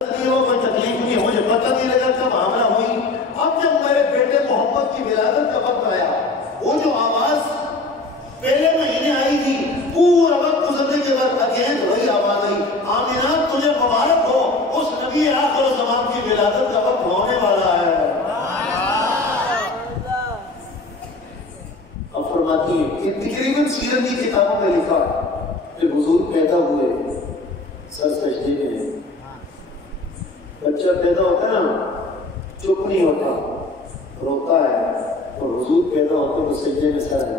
کوئی تکلیف نہیں، مجھے پتہ نہیں لگا کب حاملہ ہوئی۔ اب جب میرے بیٹے محمد کی ولادت کا وقت آیا، وہ جو آواز پہلے مہینے آئی تھی، پورا وقت گزرنے کے بعد اگین وہی آواز آئی، آمینہ تجھے مبارک ہو، اس نبی آخر الزمان کی ولادت کا وقت ہونے والا ہے۔ اب فرماتی ہیں یہ تقریباً سیرت کی کتابوں میں لکھا، جب حضور پیدا ہوئے سر سجدے میں، بچہ پیدا ہوتا ہے نا چپ نہیں ہوتا، روتا ہے، اور حضور پیدا ہوتے تو سجدے میں سر ہے،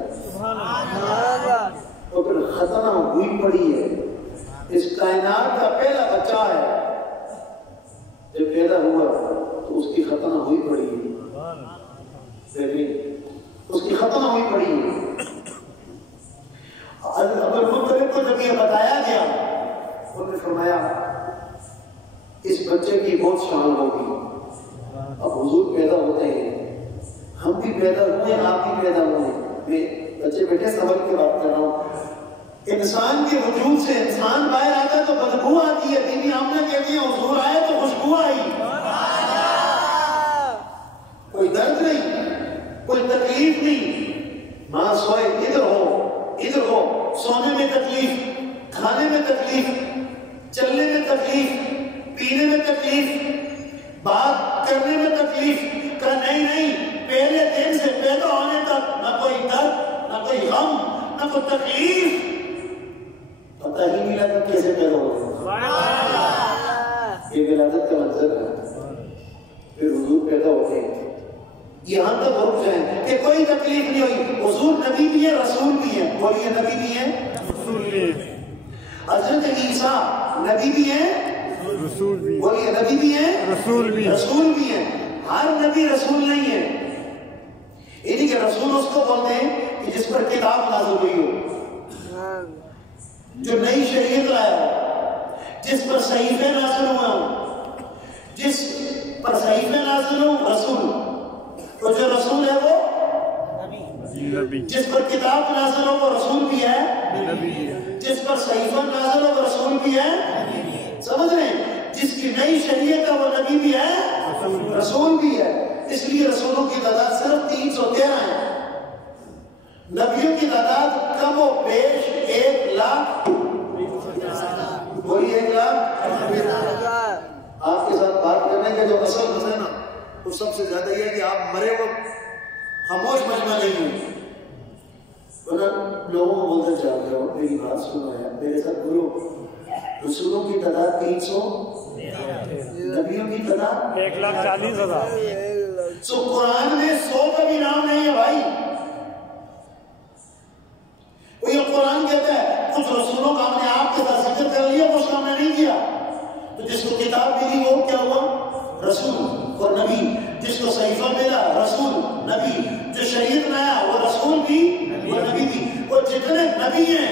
تو پھر ختنہ ہوئی پڑی ہے، اس کائنات کا پہلا بچہ ہے، جب پیدا ہوا تو اس کی ختنہ ہوئی پڑی ہے، اس کی ختنہ ہوئی پڑی ہے۔ اگر مطلب کو جب یہ بتایا گیا، انہوں نے فرمایا اس بچے کی بہت شان ہوگی۔ اب حضور پیدا ہوتے ہیں، ہم بھی پیدا ہوئے، آپ بھی پیدا ہوئے، میں بچے بیٹے سبق کی بات کر رہا ہوں۔ انسان کے وجود سے انسان باہر آتا ہے تو بدبو آتی ہے، بی بی آمنہ کہتی ہے حضور آئے تو خوشبو آئی، کوئی درد نہیں، کوئی تکلیف نہیں، ماں سوئے ادھر ہو، سونے میں تکلیف، کھانے میں تکلیف، چلنے میں تکلیف، پینے میں تکلیف، بات کرنے میں تکلیف، کہ نہیں پہلے دن سے پیدا ہونے تک نہ کوئی درد، نہ کوئی غم، نہ کوئی تکلیف، پتہ ہی نہیں لگا کیسے پیدا ہوتا۔ یہ ولادت کا منظر ہے۔ پھر حضور پیدا ہوتے ہیں، یہاں تک رک جائیں کہ کوئی تکلیف نہیں ہوئی، حضور نبی بھی ہے رسول بھی ہے، بولیے نبی بھی ہے رسول بھی ہے۔ حضرت عیسیٰ نبی بھی ہے رسول بھی، بولیے نبی بھی ہے رسول بھی ہے۔ ہر نبی رسول نہیں ہے، یعنی کہ رسول اس کو بولتے ہیں کہ جس پر کتاب نازل ہوئی ہو، جو نئی شریعت لایا ہو، جس پر صحیفے نازل ہوئے ہوں، جس پر صحیفے نازل ہوں رسول، تو جو رسول ہے وہ نبی، جس پر کتاب نازل ہو وہ رسول بھی ہے، جس پر صحیفہ نازل ہو وہ رسول بھی ہے، سمجھ رہے ہیں؟ جس کی نئی شریعت ہے وہ نبی بھی ہے رسول بھی ہے۔ اس لیے رسولوں کی تعداد صرف 313 ہے، نبیوں کی تعداد کم و بیش 1,00,000، بولیے 1,00,000۔ آپ کے ساتھ بات کرنے کا جو اصل مسئلہ ہے نا، وہ سب سے زیادہ یہ ہے کہ آپ مرے وقت خاموش مجمع نہیں ہوئی، لوگوں کو بولتے چاہ رہے ہو میری بات سنو ہے، میرے ساتھ بولو، رسولوں کی تعداد 300، نبیوں کی تعداد 1,40,000۔ سو قرآن میں 100 کا بھی نام نہیں ہے بھائی۔ وہ یہ قرآن کہتا ہے کچھ رسولوں کا ہم نے آپ کے ساتھ ذکر کر لیا، کچھ ہم نے نہیں کیا، تو جس کو کتاب ملی وہ کیا ہوا؟ رسول اور نبی، جس کو صحیفہ ملا رسول نبی، جو شریعت لایا وہ رسول بھی وہ نبی بھی۔ وہ جتنے نبی ہیں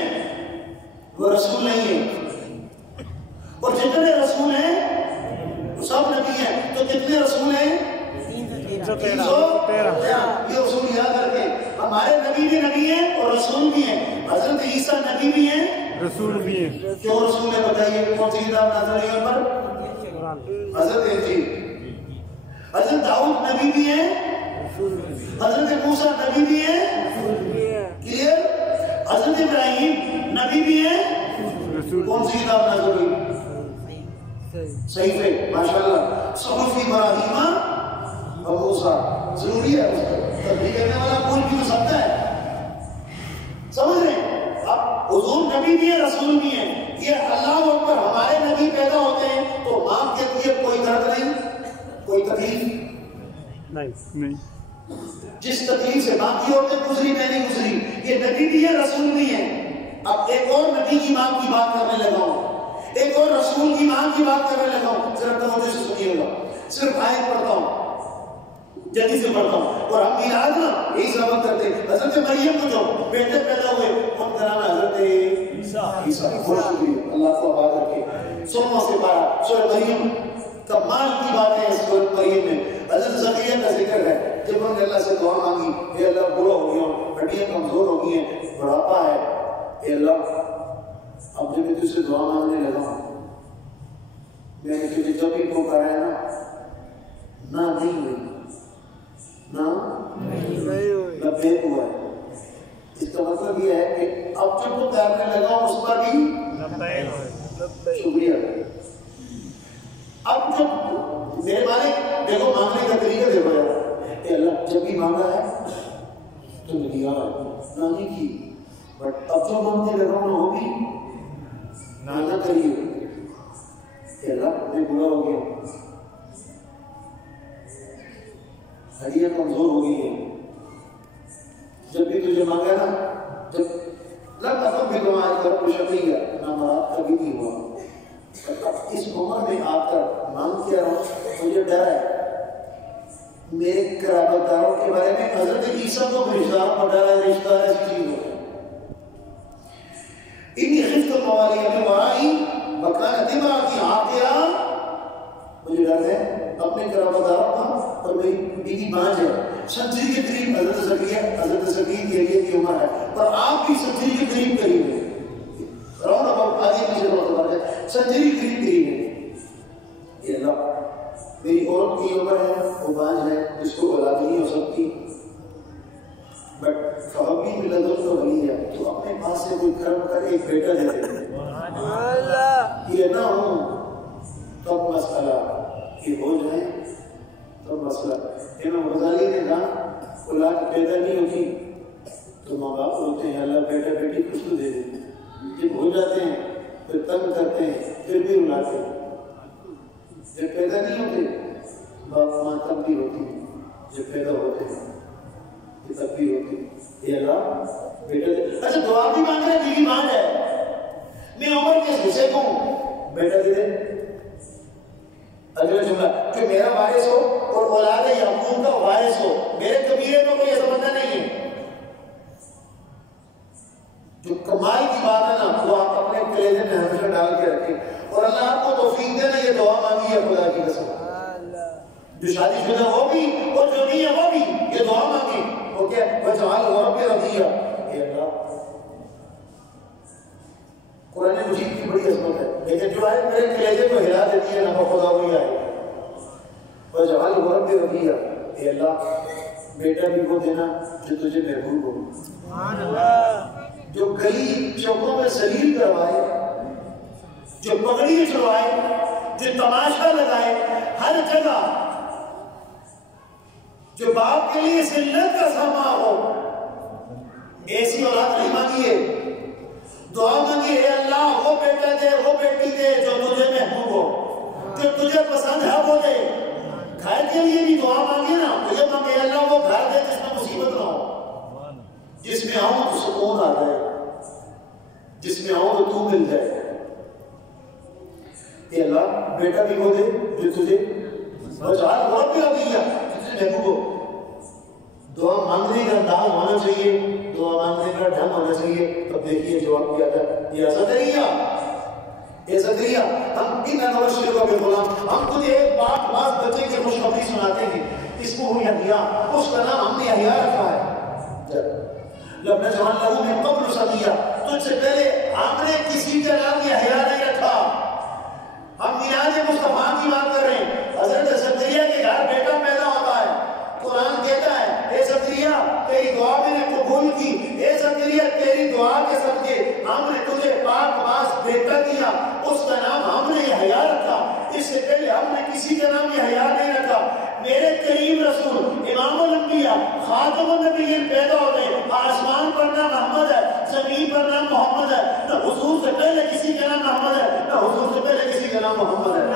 وہ رسول نہیں ہیں، اور جتنے رسول ہیں وہ سب نبی ہیں، تو کتنے رسول ہیں؟ 313۔ یہ رسول یاد رکھیں، ہمارے نبی بھی نبی ہیں اور رسول بھی ہیں۔ حضرت عیسیٰ نبی بھی ہیں رسول بھی ہیں۔ کیوں رسول ہے بتائیے؟ کون سی کتاب نازل ہوئی ان پر؟ حضرت انجیل۔ حضرت داؤد نبی بھی ہیں، حضرت موسیٰ نبی بھی ہیں، کلیئر؟ حضرت ابراہیم نبی بھی ہیں، کون سی کتاب نازل ہوئی؟ صحیح ہے، ماشاءاللہ، صحف ابراہیم اور موسیٰ، ضروری ہے اس کو تبلیغ کرنے والا کوئی بھی ہو سکتا ہے، سمجھ رہے ہیں؟ اب حضور نبی بھی ہے رسول بھی ہیں، یہ اللہ اکبر، ہمارے نبی پیدا ہوتے ہیں تو ماں کے لیے کوئی درد نہیں، کوئی تکلیف نہیں، جس تکلیف سے ماں کی عورتیں گزری میں نہیں گزری، یہ نبی بھی ہے رسول بھی ہے۔ اب ایک اور نبی کی ماں کی بات کرنے لگا ہوں، ایک اور رسول کی ماں کی بات کرنے لگا ہوں، ذرا توجہ سے سنیے گا، صرف آیت پڑھتا ہوں، جلدی سے پڑھتا ہوں، اور ہم میلاد نا یہی سبق کرتے ہیں۔ حضرت مریم کو جو بیٹے پیدا ہوئے ان کا نام حضرت عیسیٰ، بہت شکریہ، اللہ کو آباد رکھے۔ 16 سے 12 سورہ مریم، کمال کی باتیں ہیں سورہ مریم میں۔ حضرت زکریا کا ذکر ہے، جب انہوں نے اللہ سے دعا مانگی، اے اللہ بوڑھا ہو گیا ہوں، ہڈیاں کمزور ہو گئی ہیں، بڑھاپا ہے، اے اللہ اب جب میں تجھ سے دعا مانگنے لگا ہوں میں نے تجھے جب بھی پکارا ہے نہ نہیں ہوئی، نہ لبیک ہوا ہے. اس کا مطلب یہ ہے کہ اب جب وہ تیرنے لگا اس پر بھی شکریہ. اب جب میرے مالک دیکھو مانگنے کا طریقہ دیکھو یار، کہ اللہ جب بھی مانگا ہے تو نے دیا نہ نہیں کی، بٹ اب جو مانگنے لگا ہوں وہ بھی نہ کریے کہ اللہ میں برا ہو گیا، ہڈیاں کمزور ہو گئی ہیں. جب بھی تجھے مانگا نا، جب لگ افق بھی دعائیں کر کچھ نہیں ہے نہ مراد کبھی نہیں ہوا. اس عمر میں آ کر مانگ کیا رہا ہوں، مجھے ڈر ہے میرے قرابت داروں کے بارے میں. حضرت عیسیٰ کو رشتہ داروں کو ڈر ہے، رشتہ دار ایسی چیز ہو انی خفت الموالی من ورائی وکانت امراتی عاقرا. مجھے ڈر ہے اپنے قرابت داروں کا، اور میری بیوی بانج ہے. سنچری کے قریب حضرت زکریا کے لیے کی عمر ہے، اور آپ بھی سنچری کے قریب قریب ہیں. رونق آگے پیچھے بات ہے، سنچری قریب ہے. یہ اللہ میری عورت کی عمر ہے، وہ بانج ہے، اس کو اولاد نہیں ہو سکتی، بٹ فہمی ملت تو ولی ہے، تو اپنے پاس سے کوئی کرم کر ایک بیٹا دے دے. یہ نہ ہو تب مسئلہ، یہ ہو جائے تب مسئلہ. امام غزالی نے کہا اولاد پیدا نہیں ہوتی تو ماں باپ ہوتے ہیں اللہ بیٹا بیٹی کچھ تو دے دیتے ہیں، جب ہو جاتے ہیں پھر تنگ کرتے ہیں، پھر بھی اولاد ہیں. جب پیدا نہیں ہوتے باپ ماں تب بھی ہوتی ہیں، جب پیدا ہوتے ہیں یہ تب بھی ہوتی ہیں. یہ اللہ بیٹا دے. اچھا دعا بھی مانگ رہے بیوی مانگ ہے، میں عمر کے حصے کو بیٹا دے دے. اگلا جملہ کہ میرا وارث ہو اور اولاد یعقوب کا وارث ہو. میرے قبیلے میں کوئی ایسا بندہ نہیں ہے. جو کمال کی بات ہے نا وہ آپ اپنے کلیجے میں ہمیشہ ڈال کے رکھیں، اور اللہ آپ کو توفیق دے نا یہ دعا مانگی ہے خدا کی قسم. جو شادی شدہ وہ بھی اور جو نہیں ہے وہ بھی یہ دعا مانگی. اوکے وجعل رب رضیہ. اے اللہ قرآن مجید کی بڑی عظمت ہے، لیکن جو آئے میرے کلیجے کو ہلا دیتی ہے نا وہ خدا ہوئی آئے. وجعل رب رضیہ. اے اللہ بیٹا بھی وہ دینا جو تجھے محبوب ہو، جو گلی چوکوں میں سلیل کروائے، جو پگڑی چلوائے، جو تماشا لگائے ہر جگہ، جو باپ کے لیے ذلت کا سامان ہو. ایسی اولاد نہیں مانگیے، دعا مانگیے اے اللہ وہ بیٹا دے وہ بیٹی دے جو تجھے محبوب ہو، جو تجھے پسند ہے وہ دے. گھر کے لیے بھی دعا مانگیے نا، مجھے مانگے اللہ وہ گھر دے جس میں مصیبت نہ ہو، جس میں آؤں تو سکون آ جائے، جس میں آؤں تو مل جائے. اے اللہ بیٹا بھی وہ دے جو تجھے وجعل رب رضیہ تجھے محبوب ہو. دعا مانگنے کا انداز ہونا چاہیے، دعا مانگنے کا ڈھنگ ہونا چاہیے. اب دیکھیے جواب کیا تھا، یا زکریا ہم ان انوشر کو بغلام، ہم تجھے ایک پاک باز بچے کی خوشخبری سناتے ہیں، اس کو یحییٰ، اس کا نام ہم نے یحییٰ رکھا ہے. لم نجعل له من قبل سمیا، تجھ سے پہلے ہم نے کسی کا نام یحییٰ نہیں رکھا. ہم میلاد مصطفیٰ کی بات کر رہے ہیں. حضرت زکریا کے گھر بیٹا پیدا ہوتا ہے، قرآن کہتا ہے اے زکریا تیری دعا میں نے قبول کی، اے زکریا تیری دعا کے صدقے ہم نے تجھے پاک باز بیٹا دیا، اس کا نام ہم نے یحییٰ رکھا. اس سے پہلے ہم نے کسی کا نام یحییٰ نہیں رکھا. میرے کریم رسول امام الانبیاء خاتم النبیین پیدا ہو گئے، آسمان پر نہ محمد ہے، زمین پر نہ محمد ہے، نہ حضور سے پہلے کسی کا نام محمد ہے، نہ حضور سے پہلے کسی کا نام محمد ہے.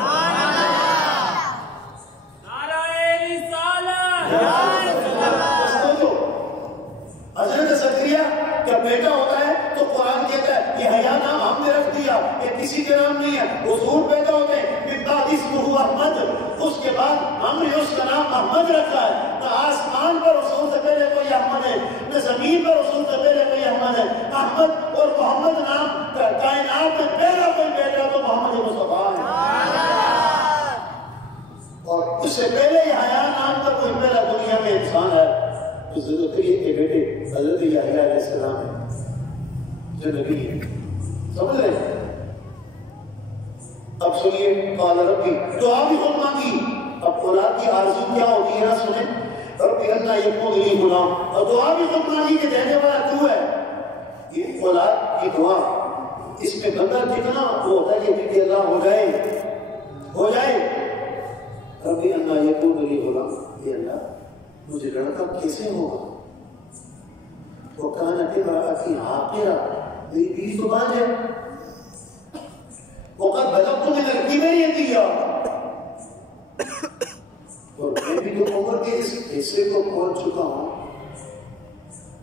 حضرت زکریا کا بیٹا ہوتا ہے تو قرآن کہتا ہے یحییٰ نام ہم نے رکھ دیا، یہ کسی کا نام نہیں ہے. حضور پیدا ہوتے ہیں من بعد اسمہ احمد، اس کے بعد ہم نے اس کا نام محمد رکھا ہے. نہ آسمان پر رسول سے پہلے کوئی احمد ہے، نہ زمین پر رسول سے پہلے کوئی احمد ہے. احمد اور محمد نام کائنات میں پہلا کوئی بیٹا تو محمد مصطفیٰ ہے، اور اس سے پہلے یحییٰ نام کا کوئی پہلا دنیا میں انسان ہے تو زکریا کے بیٹے حضرت یحییٰ علیہ السلام ہے جو نبی ہے. سمجھ رہے ہیں؟ اب سنیے قال ربی، دعا بھی خود مانگی. اب اولاد کی آرزو کیا ہوتی ہے نا سنیں، ربی اللہ یکون لی غلام، اور دعا بھی خود مانگی کہ دینے والا تو ہے. یہ اولاد کی دعا، اس میں بندہ کتنا وہ ہوتا ہے کہ اللہ ہو جائے. ربی اللہ یکون لی غلام، یہ اللہ مجھے لڑکا کیسے ہوگا؟ وہ کہنا کہ براتی عاقرہ، میری بیوی تو بانجھ ہے. وقت بلغت من الکبر یتیہ، اور میں بھی تو عمر کے اس حصے کو پہنچ چکا ہوں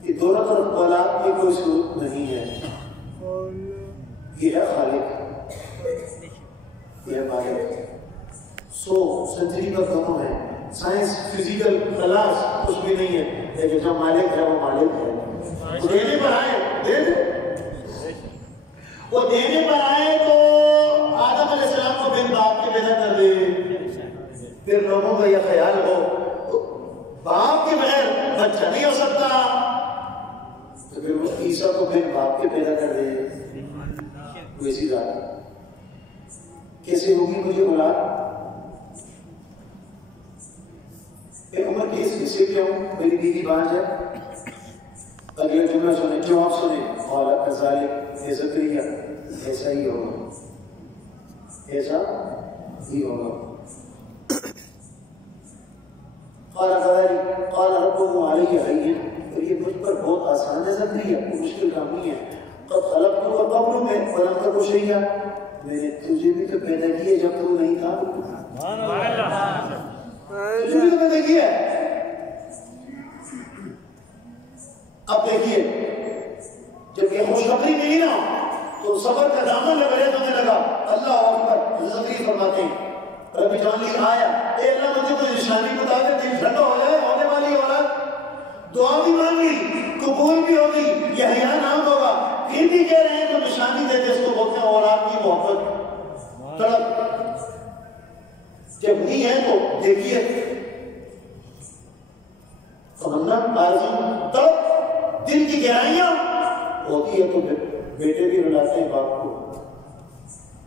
کہ دونوں طرف اولاد کی کوئی صورت نہیں ہے. یہ ہے خالق، یہ ہے مالک. 100 سنچری کا کم ہے، سائنس فزیکل کلاس کچھ بھی نہیں ہے، لیکن جو مالک ہے وہ مالک ہے. وہ دینے پر آئے، دے دے. وہ دینے پر آئے تو آدم علیہ السلام کو پھر باپ کے پیدا کر دے. پھر لوگوں کا یہ خیال ہو باپ کے بغیر بچہ نہیں ہو سکتا، تو پھر وہ عیسیٰ کو پھر باپ کے پیدا کر دے. ویسی ذات کیسے ہوگی مجھے اولاد؟ ایک عمر کے اس حصے کیا ہوں، میری بیوی بانجھ ہے. اگلے جملہ سنیں، جواب سنیں، اور کذالک اے زکریا، ایسا ہی ہوگا، ایسا ہی ہوگا. قال كذلك قال ربه علي هين، اور یہ مجھ پر بہت آسان ہے زکریا، کوئی مشکل کام نہیں ہے. قد خلقتك قبل میں ولم تك شيئا، میں نے تجھے بھی تو پیدا کیا جب تو نہیں تھا. سبحان اللہ، تجھے بھی تو پیدا کیا. اب دیکھیے جب یہ خوشخبری ملی نا تو صبر کا دامن لگڑے ہونے لگا. اللہ اکبر. زکریا فرماتے ہیں ربی جان لی آیا، اے اللہ مجھے تو نشانی بتا دے، دل ٹھنڈا ہو جائے، ہونے والی اولاد. دعا بھی مانگی، قبول بھی ہوگی، یحییٰ نام ہوگا. پھر بھی کہہ رہے ہیں تو نشانی دے دے، اس کو بولتے ہیں اولاد کی محبت. تڑپ جب نہیں ہے تو دیکھیے تمنا آرزو تڑپ دل کی گہرائیاں ہوتی ہے تو بیٹے بھی رلاتے ہیں باپ کو،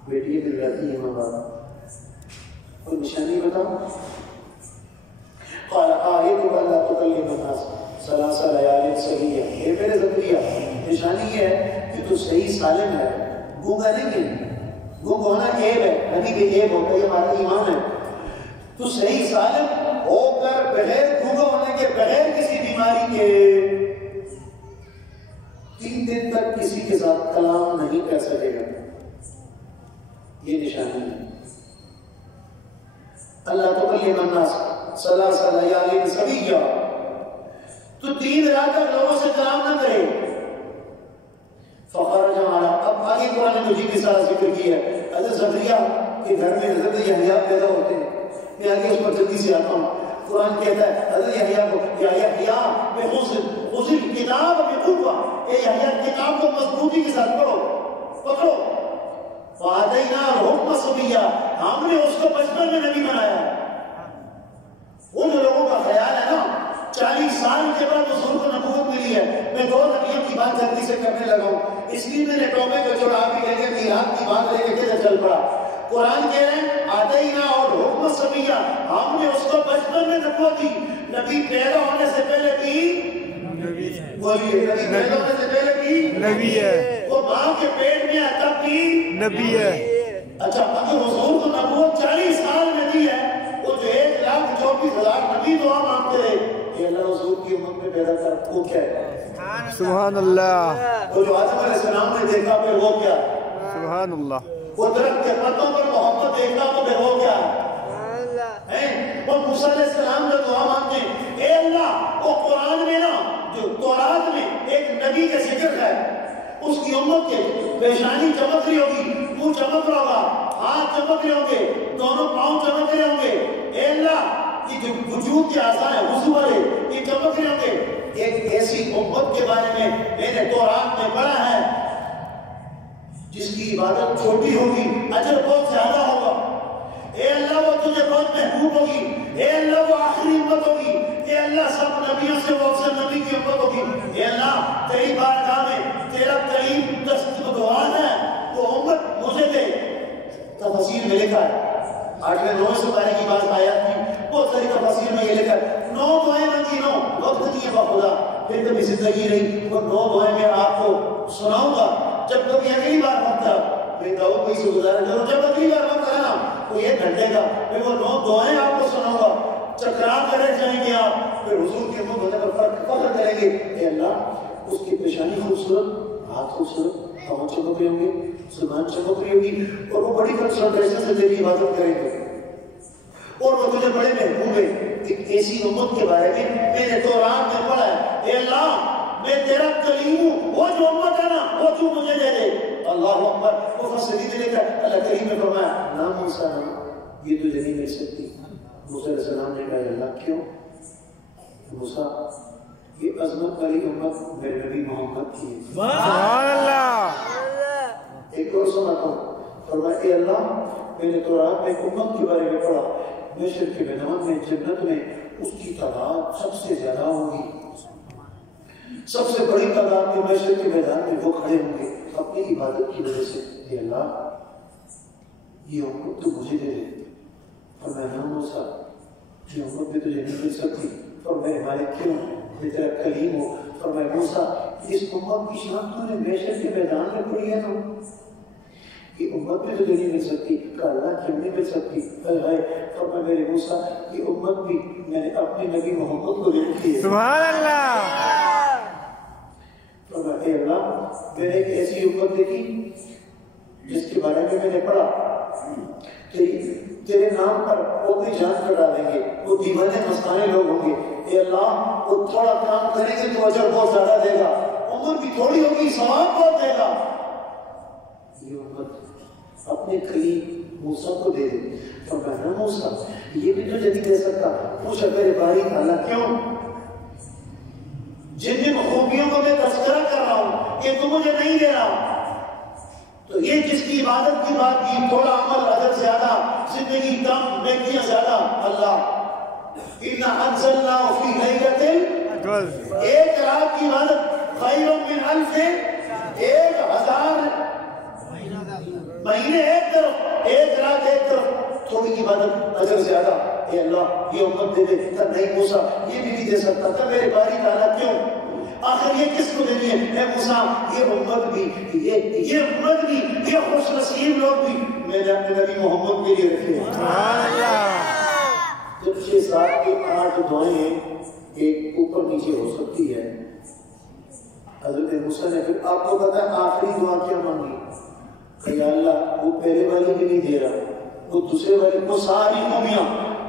بیٹی بھی رلاتی ہے ماں باپ. کوئی نشانی بتاؤ. قال آیت اللہ تکلم الناس ثلاث لیال سویہ، اے میرے زکریا نشانی یہ ہے کہ تو صحیح سالم ہے، گونگا نہیں ہے. گونگ ہونا عیب ہے، نبی بھی عیب ہوتا ہے، یہ ہمارا ایمان ہے. تو صحیح سالم ہو کر بغیر گونگا ہونے کے، بغیر کسی بیماری کے 3 دن تک کسی کے ساتھ کلام نہیں کر سکے گا. یہ نشانی ہے. اللہ تکلم الناس ثلاث لیال سویہ، تو 3 رات تک لوگوں سے کلام نہ کرے. فخرج علی، اب آگے قرآن مجید کے ساتھ ذکر کیا ہے حضرت زکریا کے گھر میں حضرت یحییٰ پیدا ہوتے ہیں. میں آگے اس پر جلدی سے آتا ہوں. قرآن کہتا ہے حضرت یحییٰ کو، یا یحییٰ خذ الکتاب بقوہ، اے یحییٰ کتاب کو مضبوطی کے ساتھ پکڑو. فآتیناہ الحکم صبیہ، ہم نے اس کو بچپن میں نبی بنایا. ان لوگوں کا خیال ہے نا 40 سال کے بعد حضور کو نبوت ملی ہے. میں 2 نبیوں کی بات جلدی سے کرنے لگا ہوں، اس لیے میں نے ٹوپے کو چھوڑا بھی لے کے میراث کی بات لے کے کدھر چل پڑا. قرآن کہہ رہے ہیں آتینا اور حکم صبیہ، ہم نے اس کو بچپن میں نبوت دی. نبی پیدا ہونے سے پہلے کی بولیے، نبی پیدا ہونے سے پہلے کی نبی ہے، وہ ماں کے پیٹ میں تب کی نبی ہے. اچھا اگر حضور کو نبوت 40 سال میں دی ہے، وہ جو 1,34,000 نبی دعا مانگتے رہے کہ اللہ حضور کی امت میں پیدا کر. وہ کیا ہے؟ سبحان اللہ. وہ جو آدم علیہ السلام نے دیکھا پھر وہ کیا؟ سبحان اللہ. وہ درخت کے پتوں پر محبت دیکھا تو پھر وہ کیا ہے؟ وہ موسیٰ علیہ السلام جو دعا مانگتے ہیں، اے اللہ وہ قرآن میں نا جو تورات میں ایک نبی کا ذکر ہے، اس کی امت کے پیشانی چمک رہی ہوگی، منہ چمک رہا ہوگا، ہاتھ چمک رہے ہوں گے، دونوں پاؤں چمک رہے ہوں گے. اے اللہ یہ جو وجود کے اعضاء ہیں وضو والے یہ چمک رہے ہوں گے. ایک ایسی امت کے بارے میں میں نے تورات میں پڑھا ہے جس کی عبادت چھوٹی ہوگی، اجر بہت زیادہ ہوگا. اے اللہ وہ تجھے بہت محبوب ہوگی. اے اللہ وہ آخری امت ہوگی. اے اللہ سب نبیوں سے وہ افضل نبی کی امت ہوگی. اے اللہ تیری بارگاہ میں تیرا قریب دستگوان ہے، وہ امت مجھے دے. تفسیر میں لکھا ہے 8ویں 9 سپارے کی بات آیات کی بہت ساری تفاسیر میں یہ لکھا ہے 9 دعائیں مانگی 9 وقت نہیں ہے بخدا پھر کبھی زندگی رہی وہ 9 دعائیں میں آپ کو سناؤں گا جب کبھی اگلی بار مانگتا میں داؤد بھائی سے گزارا کروں جب اگلی بار مانگتا ہے نا تو یہ گھنٹے کا میں وہ 9 دعائیں آپ کو سناؤں گا چکرا کرے جائیں گے آپ پھر حضور کے منہ ہونے پر فخر کریں گے اے اللہ اس کی پیشانی خوبصورت ہاتھ خوبصورت پاؤں چمک رہے ہوں گے زبان چمک رہی ہوگی اور وہ بڑی کنسنٹریشن سے تیری عبادت کریں گے اور وہ تجھے بڑے محبوب ہے ایک ایسی امت کے بارے میں نے تورات میں پڑھا ہے اے اللہ میں تیرا کلیم ہوں وہ جو امت ہے نا وہ تو مجھے دے دے اللہ اکبر وہ فصلی دے کر اللہ کریم نے فرمایا نہ موسیٰ یہ تجھے نہیں مل سکتی موسیٰ علیہ السلام نے کہا اللہ کیوں موسیٰ یہ عظمت والی امت میرے نبی محمد کی ہے سبحان اللہ ایک اور سناتا ہوں فرمایا اے اللہ میں نے تورات میں ایک امت کے بارے میں پڑھا محشر کے میدان میں جنت میں اس کی تعداد سب سے زیادہ ہوگی سب سے بڑی تعداد میں محشر کے میدان میں وہ کھڑے ہوں گے اپنی عبادت کی وجہ سے اے اللہ یہ امت تو مجھے دے دے اور میں نہ موسیٰ یہ امت بھی تجھے نہیں مل سکتی اور میں مالک کیوں میں تیرا کلیم ہوں اور میں موسیٰ اس امت کی شان تو نے محشر کے میدان میں پڑھی ہے تو یہ امت بھی تجھے نہیں مل سکتی کہ اللہ کیوں نہیں مل سکتی اور میں میرے موسیٰ یہ امت بھی میں نے اپنے نبی محمد کو دے دی ہے سبحان اللہ اور اے اللہ میں نے ایک ایسی امت دیکھی جس کے بارے میں نے پڑھا تیرے نام پر وہ بھی جان کر ڈالیں گے وہ دیوانے مستانے لوگ ہوں گے اے اللہ وہ تھوڑا کام کریں گے تو اجر بہت زیادہ دے گا عمر بھی تھوڑی ہوگی ثواب بہت دے گا یہ امت اپنے کلیم موسیٰ کو دے دے فرمایا موسیٰ یہ بھی تجھے نہیں دے سکتا پوچھا میرے باری تعالیٰ کیوں جن جن خوبیوں کو میں تذکرہ کر رہا ہوں یہ تو مجھے نہیں دے رہا تو یہ جس کی عبادت کی بات کی تھوڑا عمل اجر زیادہ زندگی کم نیکیاں زیادہ اللہ اِنَّا أَنزَلْنَاهُ فِي لَيْلَةٍ ایک رات کی عبادت خَيْرٌ مِّنْ أَلْفٍ 1000 مہینے ایک طرف ایک رات ایک طرف تھوڑی عبادت اجر زیادہ اے اللہ یہ امت دے دے کہ نہیں موسیٰ یہ بھی نہیں دے سکتا کہ میرے باری تعالیٰ کیوں آخر یہ کس کو دینی ہے اے موسیٰ یہ امت بھی یہ امت بھی یہ خوش نصیب لوگ بھی میں نے اپنے نبی محمد کے لیے رکھے سبحان اللہ جب 6-7 کے 8 دعائیں ہیں ایک اوپر نیچے ہو سکتی ہے حضرت موسیٰ نے پھر آپ کو پتا ہے آخری دعا کیا مانگی کہ یا اللہ وہ پہلے والی بھی نہیں دے رہا وہ دوسرے والی وہ ساری خوبیاں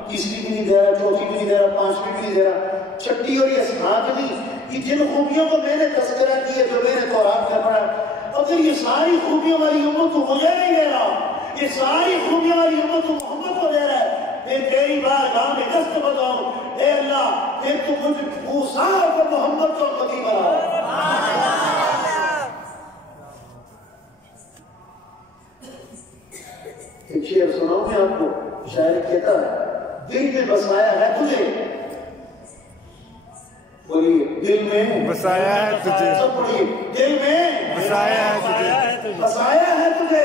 تیسری بھی نہیں دے رہا چوتھی بھی نہیں دے رہا پانچویں بھی نہیں دے رہا چھٹی اور یہ ساتویں کہ جن خوبیوں کو میں نے تذکرہ کیا جو میں نے تورات میں پڑھا اگر یہ ساری خوبیوں والی امت تو مجھے نہیں دے رہا یہ ساری خوبیوں والی امت تو محمد کو دے رہا ہے میں تیری بارگاہ میں دست بتاؤں اے اللہ پھر تو مجھ موسیٰ اور محمد کو امتی بنا ایک شعر سناؤں میں آپ کو شاعر کہتا ہے دل میں بسایا ہے تجھے بولیے دل میں بسایا ہے تجھے سب پڑھیے دل میں بسایا ہے تجھے بسایا ہے تجھے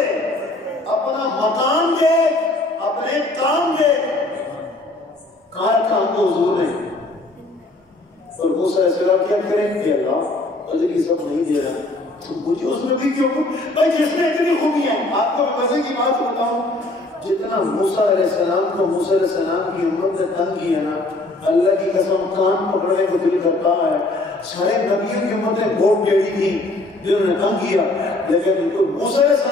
اپنا مقام دے اپنے کام دے کار کام کو حضور نے اور موسیٰ علیہ السلام کیا کریں گے اللہ اجر یہ سب نہیں دے رہا تو مجھے اس میں بھی کیوں بھائی جس میں اتنی خوبی ہے آپ کو مزے کی بات بتاؤں جتنا موسیٰ علیہ السلام کو موسیٰ علیہ السلام کی امت نے تنگ کیا نا اللہ کی قسم کان پکڑنے کو دل کرتا ہے سارے نبیوں کی امت نے بہت ٹیڑھی تھی جنہوں نے تنگ کیا لیکن موسیٰ علیہ السلام